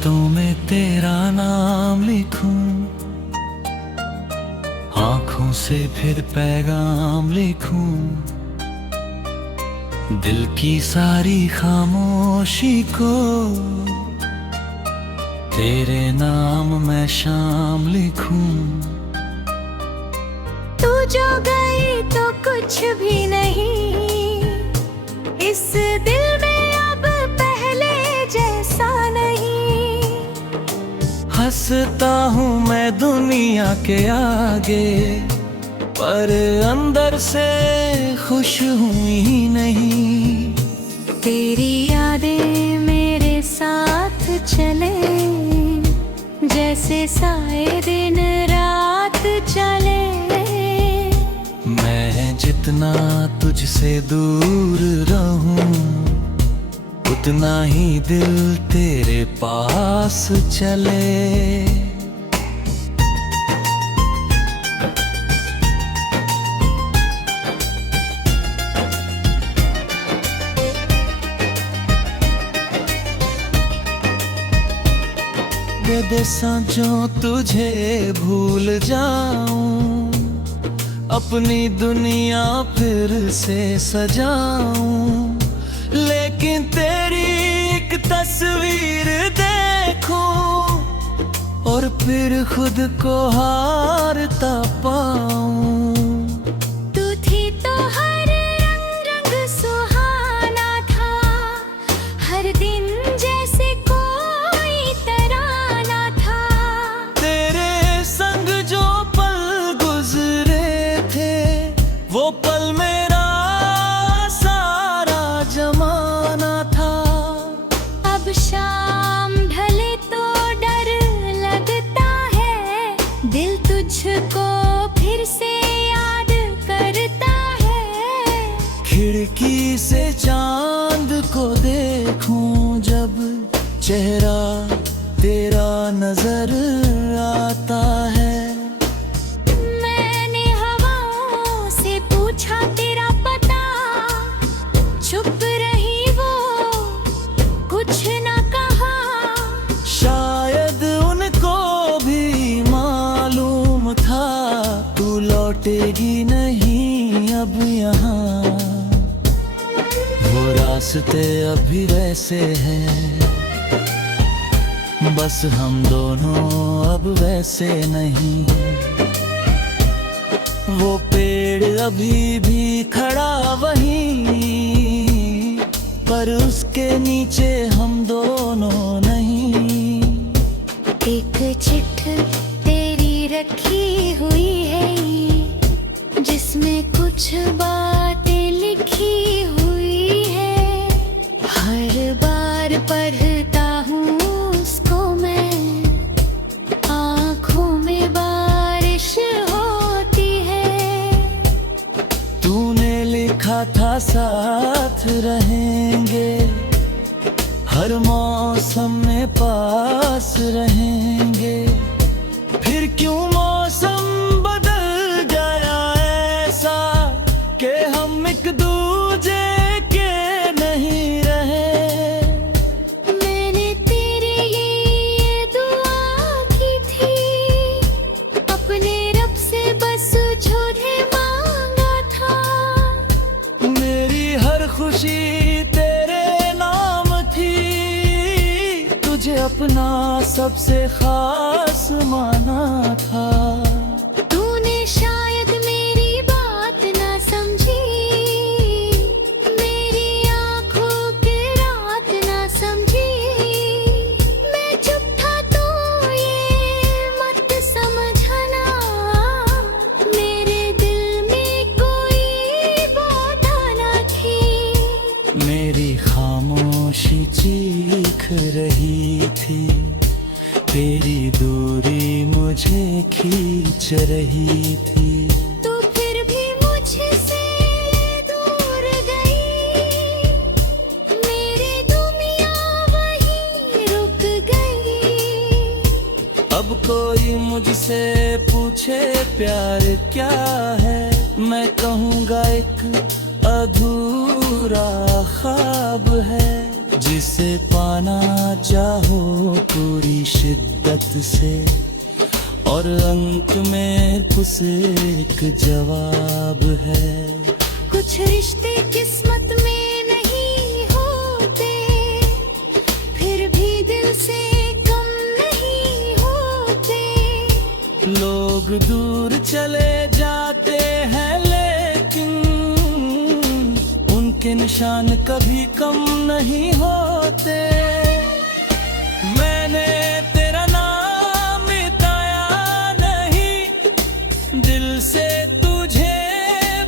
हाथों में तेरा नाम लिखूं, आंखों से फिर पैगाम लिखूं, दिल की सारी खामोशी को तेरे नाम मैं शाम लिखूं। तू जो गई तो कुछ भी नहीं, इस दिल में अब पहले जैसा नहीं। हंसता हूँ मैं दुनिया के आगे, पर अंदर से खुश हूँ ही नहीं। तेरी यादें मेरे साथ चले, जैसे साए दिन रात चले। मैं जितना तुझसे दूर रहूं, उतना ही दिल तेरे पास चले। दे दे सांचों तुझे भूल जाऊं, अपनी दुनिया फिर से सजाऊं, लेकिन तेरी एक तस्वीर देखूं और फिर खुद को हारता पाऊं। तू थी तो हर रंग रंग सुहाना था, हर दिन जैसे कोई तराना था। तेरे संग जो पल गुजरे थे, वो पल मेरा सारा जमाना था। अब शाम ढले तो डर लगता है, दिल तुझको फिर से याद करता है। खिड़की से चांद को देखूं जब, चेहरा तेरा नजर आता है। मैंने हवाओं से पूछा तेरा पता, चुप रही वो, कुछ न कहा। शायद उनको भी मालूम था, तू लौटेगी नहीं अब यहाँ। वो रास्ते अभी वैसे हैं, बस हम दोनों अब वैसे नहीं। वो पेड़ अभी भी खड़ा वहीं, पर उसके नीचे हम दोनों नहीं। एक चिट्ठ तेरी रखी हुई है, जिसमें कुछ बातें लिखी हुई है। हर बार पढ़ता हूँ उसको मैं, आँखों में बारिश होती है। तूने लिखा था साथ रहेंगे, हर मौसम में पास रहेंगे। फिर क्यों मौसम बदल गया ऐसा, कि हम एक दूजे के नहीं रहे। मैंने तेरे लिए दुआ की थी, अपने रब से बस झूठे मांगा था। मेरी हर खुशी तेरे नाम थी, तुझे अपना सबसे खास माना था। तूने शायद मेरी बात ना समझी, मेरी आँखों की रात ना समझी। मैं चुप था तो ये मत समझना, मेरे दिल में कोई बात ना थी। मेरी खामोशी चीख रही थी, तेरी दूरी मुझे खींच रही थी। तू फिर भी मुझसे दूर गई, मेरी दुनिया वहीं रुक गई। अब कोई मुझसे पूछे प्यार क्या है, मैं कहूँगा एक अधूरा ख्वाब है। जिसे पाना चाहो पूरी शिद्दत से, और अंत में उसे एक जवाब है। कुछ रिश्ते किस्मत में नहीं होते, फिर भी दिल से कम नहीं होते। लोग दूर चले जाते हैं लेकिन उनके निशान कभी कम नहीं होते। मैंने तेरा नाम मिटाया नहीं, दिल से तुझे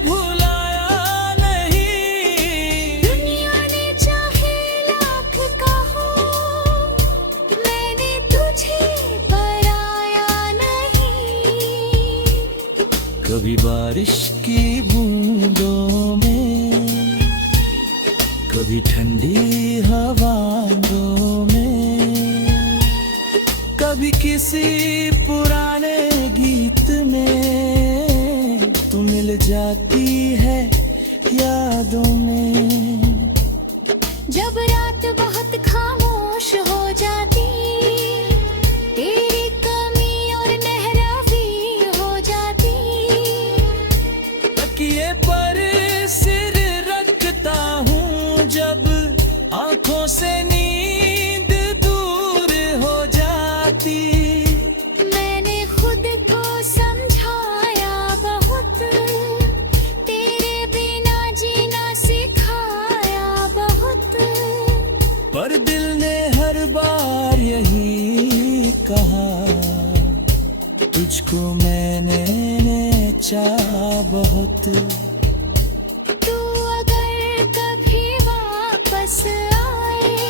भुलाया नहीं। दुनिया ने चाहे लाख कहो, मैंने तुझे पराया नहीं। कभी बारिश की बूंदों में, कभी ठंडी हवाओं में, कभी किसी पुराने गीत में तू मिल जाती है यादों में। जब रात बहुत खामोश हो जाती, तेरी कमी और नहरावी हो जाती। तकिए पर सिर रखता हूँ जब आंखों से नींद दूर हो जाती। मैंने खुद को समझाया बहुत, तेरे बिना जीना सिखाया बहुत। पर दिल ने हर बार यही कहा, तुझको मैंने चाहा बहुत। तू अगर कभी वापस आए,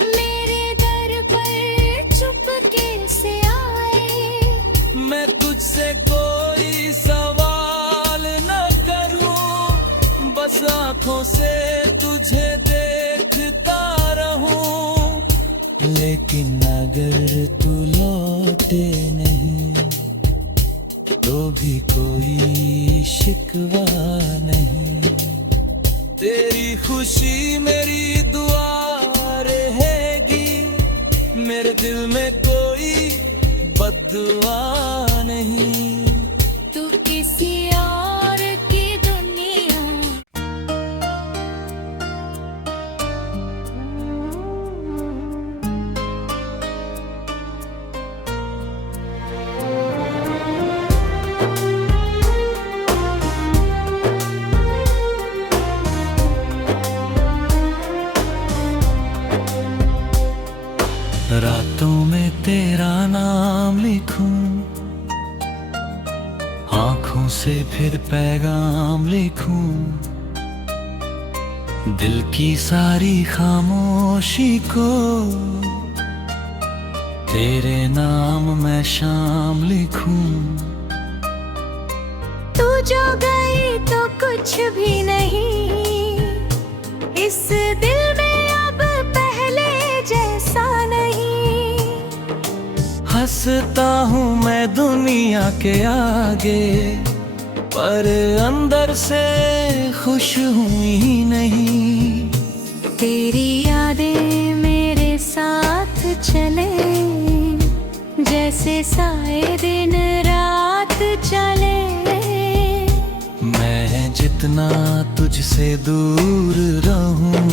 मेरे दर पर चुपके से आए। मैं तुझसे कोई सवाल न करूं, बस आंखों से तुझे देखता रहूं। लेकिन अगर तू लौटे नहीं तो भी कोई शिकवा नहीं। तेरी खुशी मेरी दुआ रहेगी, मेरे दिल में कोई बद्दुआ नहीं। तू किसी और की दुनिया। रातों में तेरा नाम लिखूं, आंखों से फिर पैगाम लिखूं। दिल की सारी खामोशी को तेरे नाम मैं शाम लिखूं। तू जो गई तो कुछ भी नहीं, इस दिल में अब पहले जैसा नहीं। हंसता हूँ मैं दुनिया के आगे, पर अंदर से खुश हूँ ही नहीं। तेरी यादें मेरे साथ चले, जैसे साए दिन रात चले। मैं जितना तुझसे दूर रहूं,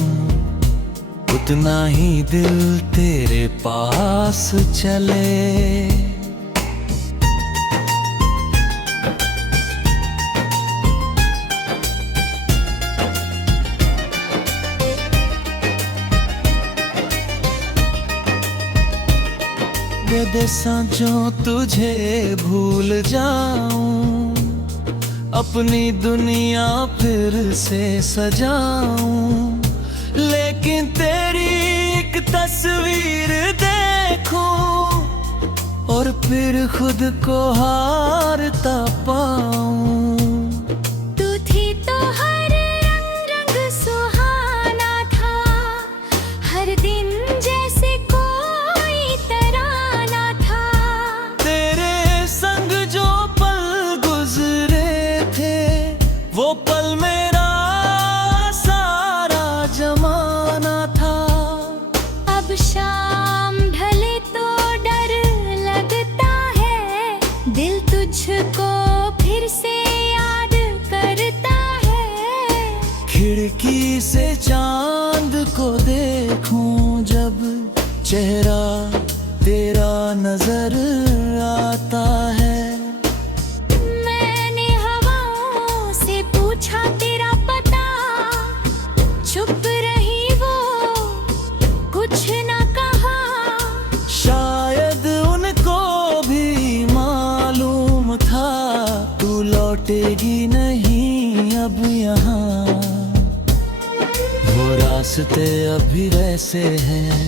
उतना ही दिल तेरे पास चले। दे सांझों तुझे भूल जाऊं, अपनी दुनिया फिर से सजाऊं। लेकिन तेरी एक तस्वीर देखूं और फिर खुद को हारता पाऊं। तू थी तो हर रंग रंग सुहाना था, हर दिन जैसे कोई तराना था। तेरे संग जो पल गुजरे थे, वो पल मेरा सारा जमाना था। को फिर से याद करता है। खिड़की से चांद को देखूं जब चेहरा तेरा नजर आता है। मैंने हवाओं से पूछा तेरा पता, चुप रही वो, कुछ ना कहा। शायद उनको भी मालूम था तू लौटेगी नहीं अब यहाँ। वो रास्ते अभी वैसे हैं,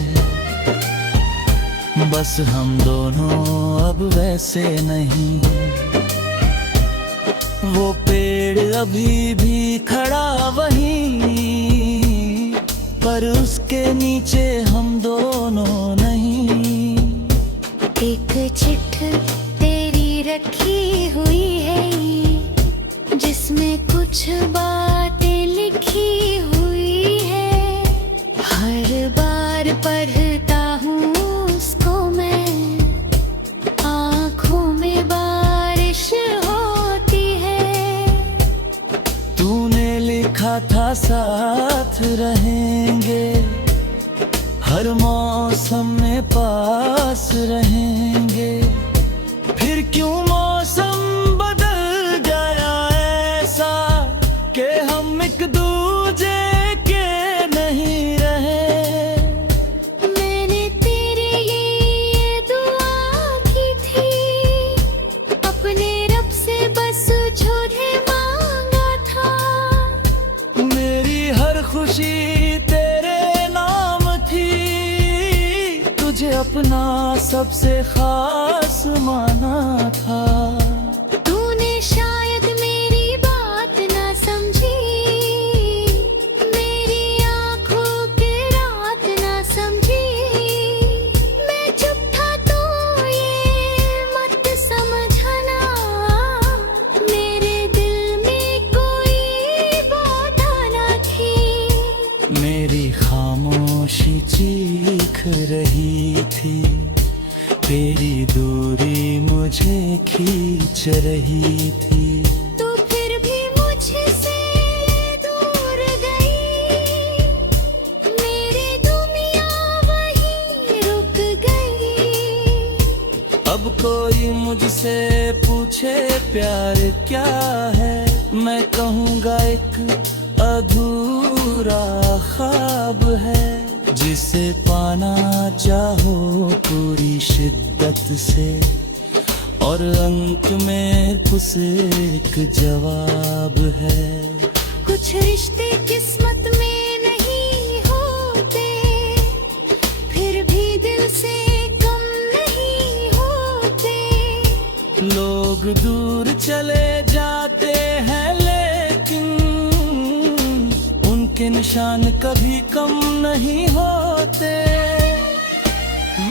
बस हम दोनों अब वैसे नहीं। वो पेड़ अभी भी खड़ा वहीं, पर उसके नीचे हम दोनों नहीं। एक चिट्ठ तेरी रखी हुई है, जिसमें कुछ बातें लिखी हुई है। हर बार पढ़ता हूँ उसको मैं, आँखों में बारिश होती है। तूने लिखा था साथ रहेंगे, हर मौसम में पास रहेंगे। फिर क्यों मौसम बदल गया ऐसा कि हम एक दूजे के नहीं रहे। मैंने तेरे लिए दुआ की थी, अपने रब से बस छोड़े मांगा था। मेरी हर खुशी तेरे नाम थी, तुझे अपना सबसे खास माना था। तूने शायद मेरी बात ना समझी, मेरी आँखों की रात ना समझी। मैं चुप था तो ये मत समझना, मेरे दिल में कोई बात ना थी। मेरी खामोशी चीख रही थी, तेरी दूरी मुझे खींच रही थी। तू फिर भी मुझसे दूर गई, मेरी दुनिया वहीं रुक गई। अब कोई मुझसे पूछे प्यार क्या है, मैं कहूँगा एक अधूरा ख्वाब है, जिसे पाना चाहो पूरी शिद्दत से, और अंत में उसे एक जवाब है। कुछ रिश्ते किस्मत में नहीं होते, फिर भी दिल से कम नहीं होते। लोग दूर चले जाते हैं लेकिन उनके निशान कभी कम नहीं होते।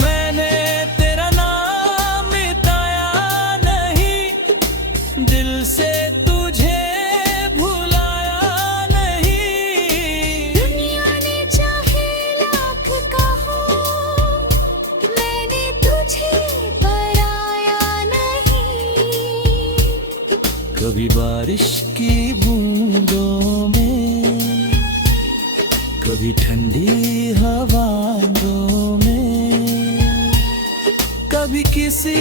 मैंने तेरा नाम मिटाया नहीं, दिल से तुझे भुलाया नहीं। दुनिया ने चाहे लाख कहो, मैंने तुझे पराया नहीं। कभी बारिश की बूंदों में, कभी ठंडी हवाओं में, कभी किसी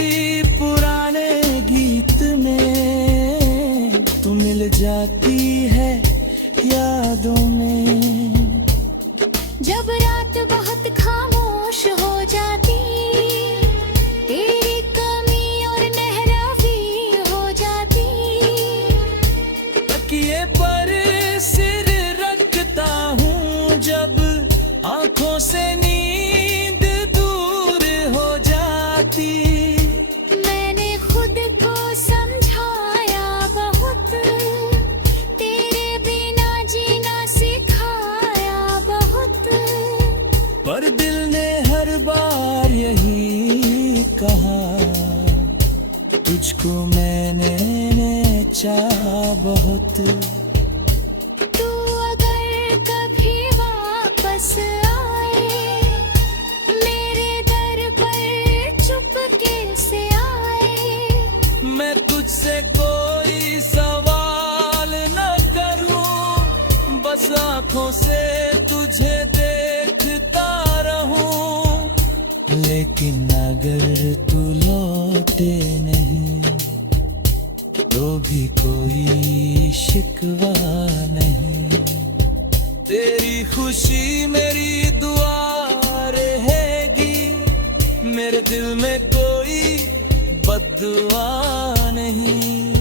पुराने गीत में तू मिल जाती है यादों में। जब रात बहुत खामोश हो जाती, तेरी कमी और नहरावी हो जाती। तकिए पर सिर रखता हूँ जब आंखों से नींद दूर हो जाती। मैंने खुद को समझाया बहुत, तेरे बिना जीना सिखाया बहुत। पर दिल ने हर बार यही कहा, तुझको मैंने चाहा बहुत। तू अगर कभी वापस आए, मेरे दर पर चुपके से आए, मैं तुझसे बस आंखों से तुझे देखता रहूं, लेकिन अगर तू लौटे नहीं तो भी कोई शिकवा नहीं। तेरी खुशी मेरी दुआ रहेगी, मेरे दिल में कोई बद्दुआ नहीं।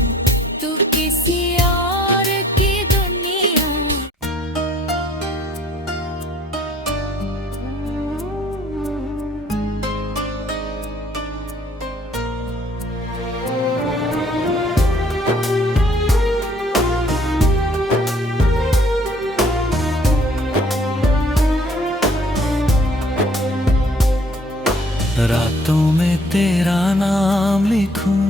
तू किसी और की दुनिया रातों में तेरा नाम लिखूं,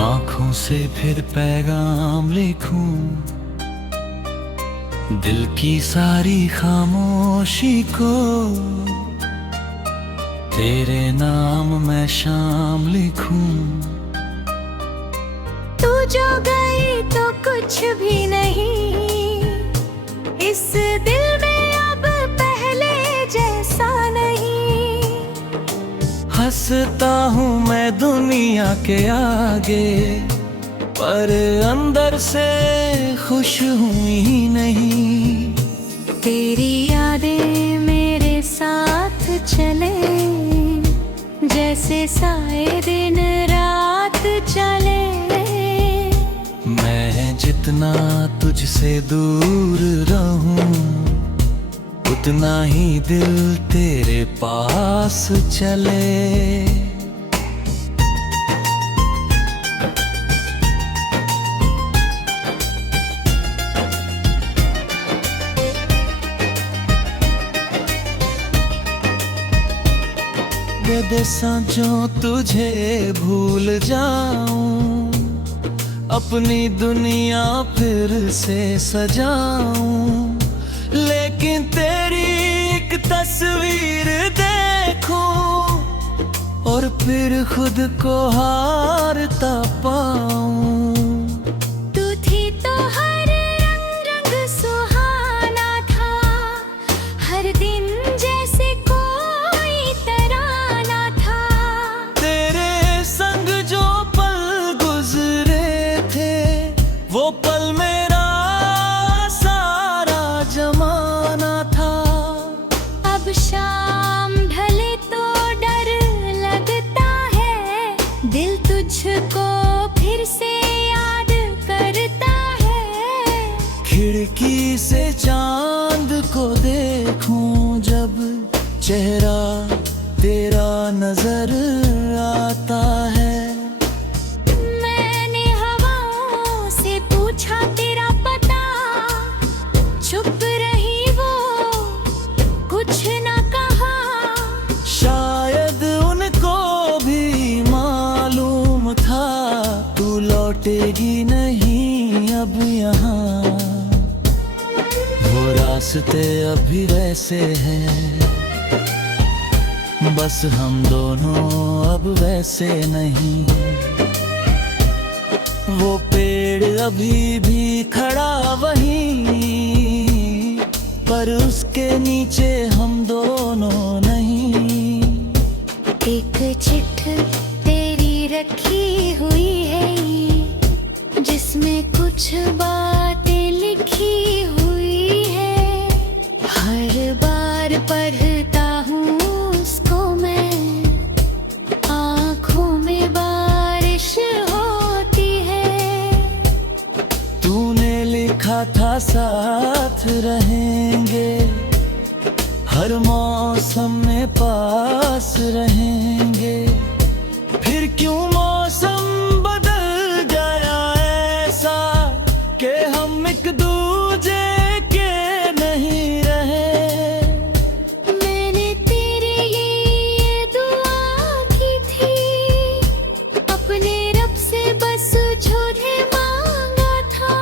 आंखों से फिर पैगाम लिखूं, दिल की सारी खामोशी को तेरे नाम मैं शाम लिखूं। तू जो गई तो कुछ भी नहीं, इस दिल में अब पहले जैसा नहीं। हंसता हूँ मैं दुनिया के आगे, पर अंदर से खुश हूँ ही नहीं। तेरी यादें मेरे साथ चले, जैसे साए दिन रात चले। मैं जितना तुझसे दूर रहूं, उतना ही दिल तेरे पास चले। दे सांचों तुझे भूल जाऊं, अपनी दुनिया फिर से सजाऊं, लेकिन तेरी एक तस्वीर देखूं और फिर खुद को हारता पाऊं। तू थी तो हर रंग रंग सुहाना था, हर दिन जैसे कोई तराना था। तेरे संग जो पल गुजरे थे, वो पल मेरा सारा जमाना था। अब शाम ढले तो डर लगता है, दिल तुझको फिर से याद करता है। खिड़की से चांद को देखूं जब, चेहरा तेरा नजर आता है। मैंने हवाओं से पूछा तेरा पता, चुप रही वो, कुछ ना कहा। शायद उनको भी मालूम था, तू लौटेगी नहीं अब यहाँ। वो रास्ते अभी वैसे हैं, बस हम दोनों अब वैसे नहीं। वो पेड़ अभी भी खड़ा वहीं, पर उसके नीचे हम दोनों नहीं। एक चिट्ठ तेरी रखी हुई है, जिसमें कुछ बातें लिखी हुई है। हर बार पढ़ता हूँ उसको मैं, आँखों में बारिश होती है। तूने लिखा था साथ रहेंगे, हर मौसम में पास रहेंगे। फिर क्यों मौसम बदल गया ऐसा, कि हम एक दूजे के नहीं रहे। मैंने तेरे लिए दुआ की थी, अपने रब से बस छोड़े मांगा था।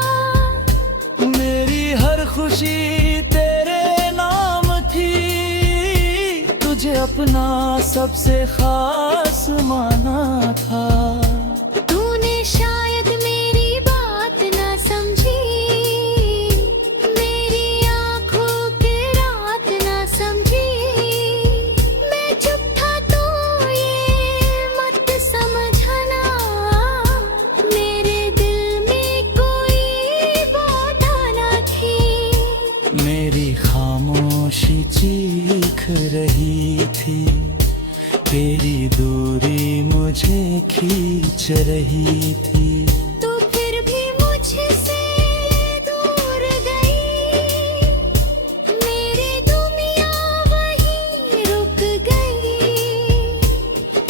मेरी हर खुशी तेरे नाम थी, तुझे अपना सबसे खास माना था। तूने शायद मेरी बात ना समझी, चीख रही थी, तेरी दूरी मुझे खींच रही थी। तू फिर भी मुझसे दूर गई, मेरी दुनिया वहीं रुक गई।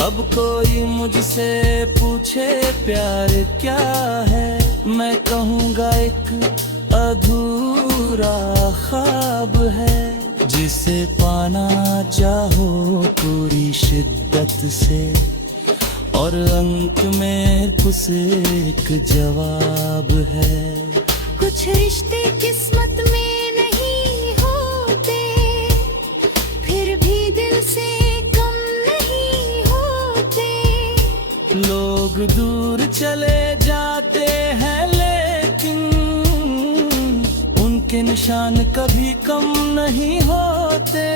अब कोई मुझसे पूछे प्यार क्या है, मैं कहूँगा एक अधूरा ख्वाब है, जिसे पाना चाहो पूरी शिद्दत से, और अंत में उसे एक जवाब है। कुछ रिश्ते किस्मत में नहीं होते, फिर भी दिल से कम नहीं होते। लोग दूर चले जाते हैं लेकिन उनके निशान कभी कम नहीं होते।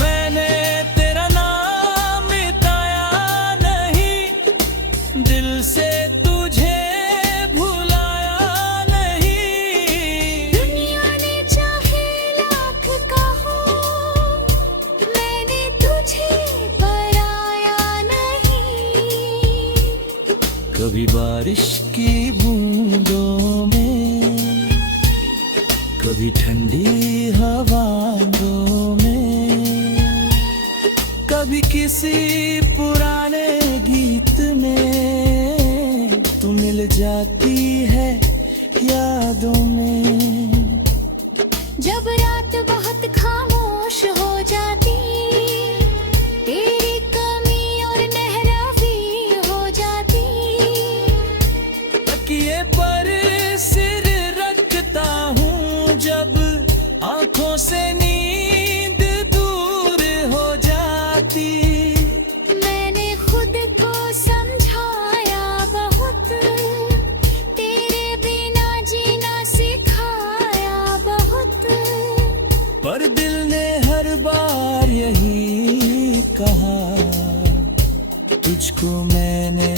मैंने तेरा नाम मिटाया नहीं, दिल से तुझे भुलाया नहीं। दुनिया ने चाहे लाख कहो, मैंने तुझे पराया नहीं। कभी बारिश की बूंदों में, कभी ठंडी हवाओं में, कभी किसी पुराने गीत में तू मिल जाती है यादों में। जब रात बहुत खामोश हो जाती, तेरी कमी और नहरावी हो जाती। तकिए पर सिर रखता हूँ जब आंखों से नींद दूर हो जाती। मैंने खुद को समझाया बहुत, तेरे बिना जीना सिखाया बहुत। पर दिल ने हर बार यही कहा, तुझको मैंने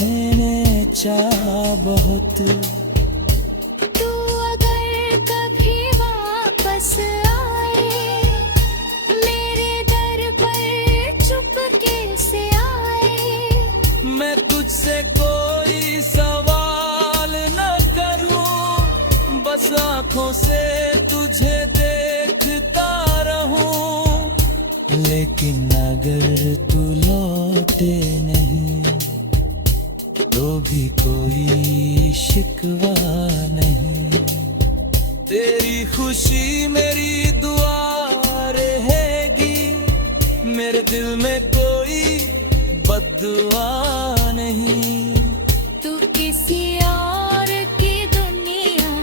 चाहा बहुत। तू अगर कभी वापस आए, मेरे दर पर चुपके से आए। मैं तुझसे कोई सवाल न करूं, बस आंखों से तुझे देखता रहूं। लेकिन अगर तू लौटे नहीं तो भी कोई शिकवा नहीं। तेरी खुशी मेरी दुआ रहेगी, मेरे दिल में कोई बद्दुआ नहीं। तू किसी और की दुनिया,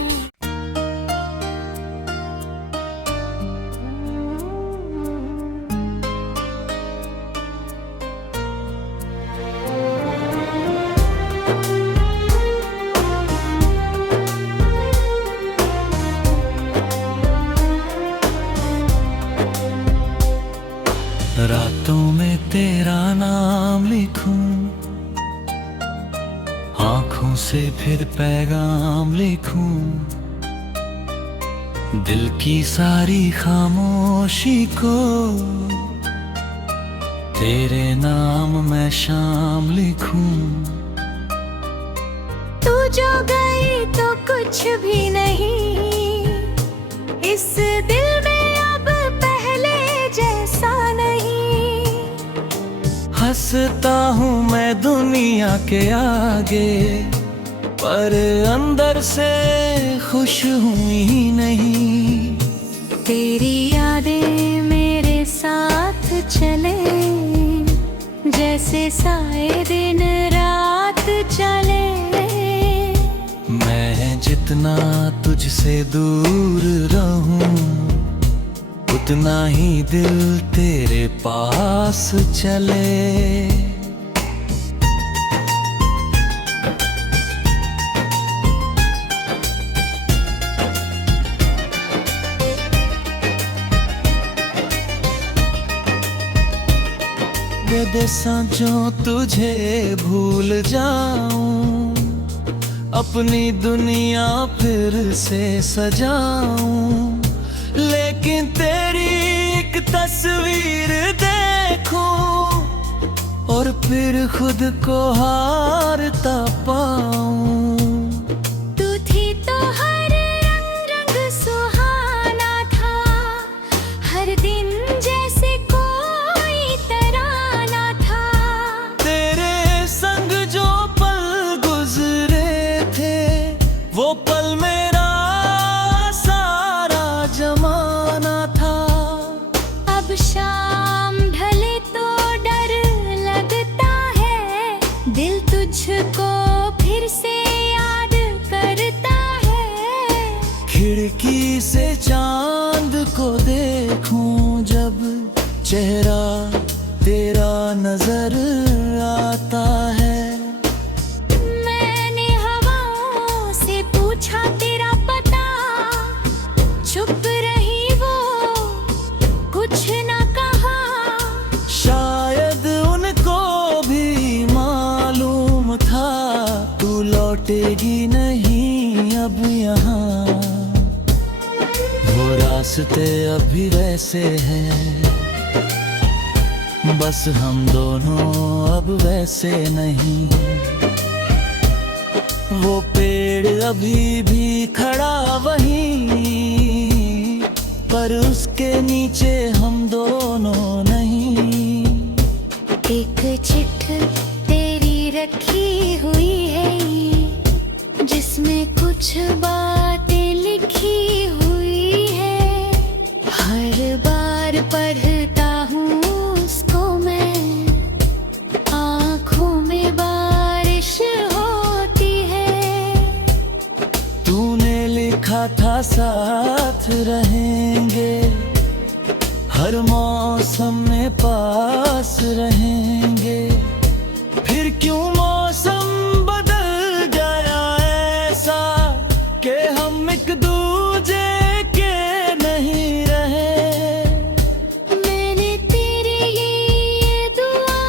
रातों में तेरा नाम लिखूं, आंखों से फिर पैगाम लिखूं। दिल की सारी खामोशी को तेरे नाम मैं शाम लिखूं। तू जो गई तो कुछ भी नहीं, इस दिल में अब पहले जैसा नहीं। हंसता हूँ मैं दुनिया के आगे, पर अंदर से खुश हुई नहीं। तेरी यादें मेरे साथ चले, जैसे साए दिन रात चले। मैं जितना तुझसे दूर रहूं, उतना ही दिल तेरे पास चले। दे दे सांचों तुझे भूल जाऊं, अपनी दुनिया फिर से सजाऊं। लेकिन तेरी तस्वीर देखूं और फिर खुद को हारता पाऊं। तू थी तो हर रंग रंग सुहाना था, हर दिन जैसे कोई तराना था। तेरे संग जो पल गुजरे थे, वो पल मेरा सारा जमाना था। अब शाम ढले तो डर लगता है, दिल तुझको फिर से याद करता है। खिड़की से चांद को देखूं जब, चेहरा तेरा नजर आता है। मैंने हवाओं से पूछा तेरा पता, चुप रही वो, कुछ न कहा। शायद उनको भी मालूम था, तू लौटेगी नहीं अब यहाँ। वो रास्ते अभी वैसे हैं, बस हम दोनों अब वैसे नहीं। वो पेड़ अभी भी खड़ा वहीं, पर उसके नीचे हम दोनों नहीं। एक चिट्ठ तेरी रखी हुई है, जिसमें कुछ बातें लिखी हुई है। हर बार पढ़ता हूँ उसको मैं, आँखों में बारिश होती है। तूने लिखा था साथ रहेंगे, हर मौसम में पास रहेंगे। फिर क्यों मौसम बदल गया ऐसा, कि हम एक दूजे के नहीं रहे। मैंने तेरे लिए दुआ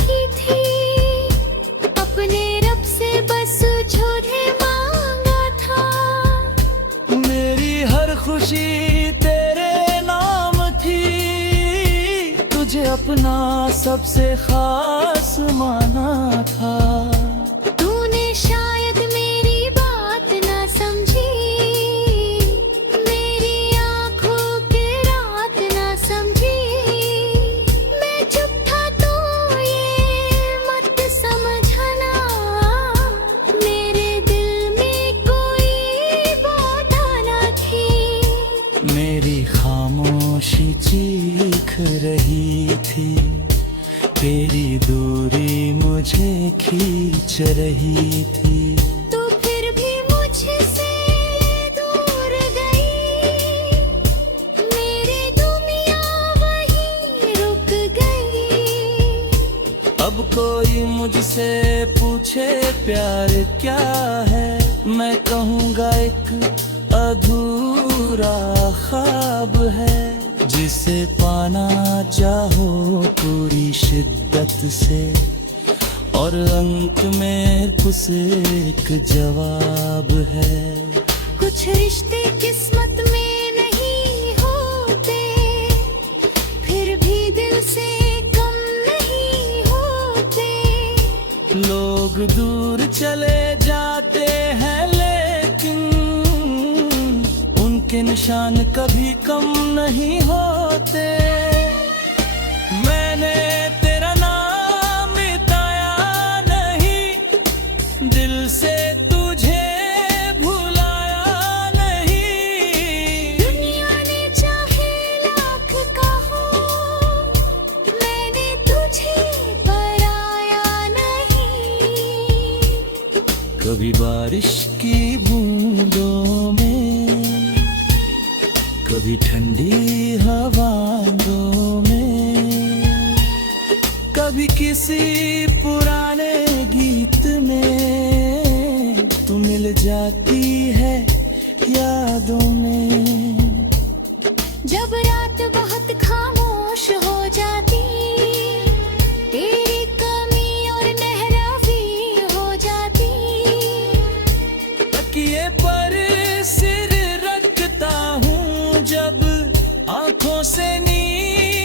की थी, अपने रब से बस झूठे मांगा था। मेरी हर खुशी तेरे नाम थी, तुझे अपना सबसे खास माना था। तूने शायद मेरी बात ना समझी, मेरी आँखों की रात ना समझी। मैं चुप था तो ये मत समझना, मेरे दिल में कोई बात ना थी। मेरी खामोशी चीख रही थी, तेरी दूरी मुझे खींच रही थी। तू फिर भी मुझसे दूर गई, मेरी दुनिया वहीं रुक गई। अब कोई मुझसे पूछे प्यार क्या है, मैं कहूँगा एक अधूरा ख्वाब है, जिसे पाना चाहो पूरी शिद्दत से, और अंत में उस एक जवाब है। कुछ रिश्ते किस्मत में नहीं होते, फिर भी दिल से कम नहीं होते। लोग दूर चले जाते हैं, लेकिन उनके निशान कभी कम नहीं होते। मैंने तेरा नाम मिटाया नहीं, दिल से तुझे भुलाया नहीं। दुनिया ने चाहे लाख कहो, मैंने तुझे पराया नहीं। कभी बारिश की बूंदों में, कभी ठंडी हवाओं में, कभी किसी पुराने गीत में तू मिल जाती है यादों में। जब रात बहुत खामोश हो जाती, तेरी कमी और नहरावी हो जाती। तकिए पर सिर रखता हूँ जब, आंखों से नींद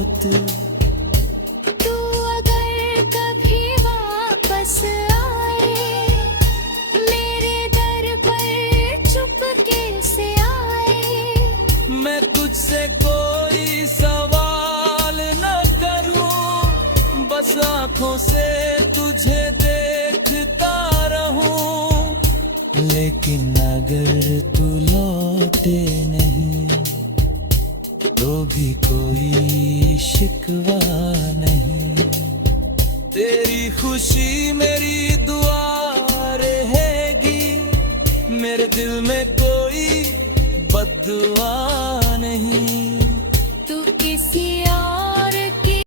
बहुत। तू अगर कभी वापस आए, मेरे दर पर चुपके से आए, मैं तुझसे कोई सवाल न करूं, बस आंखों से तुझे देखता रहूं। लेकिन अगर तू लौटे नहीं तो भी कोई शिकवा नहीं। तेरी खुशी मेरी दुआ रहेगी, मेरे दिल में कोई बद्दुआ नहीं।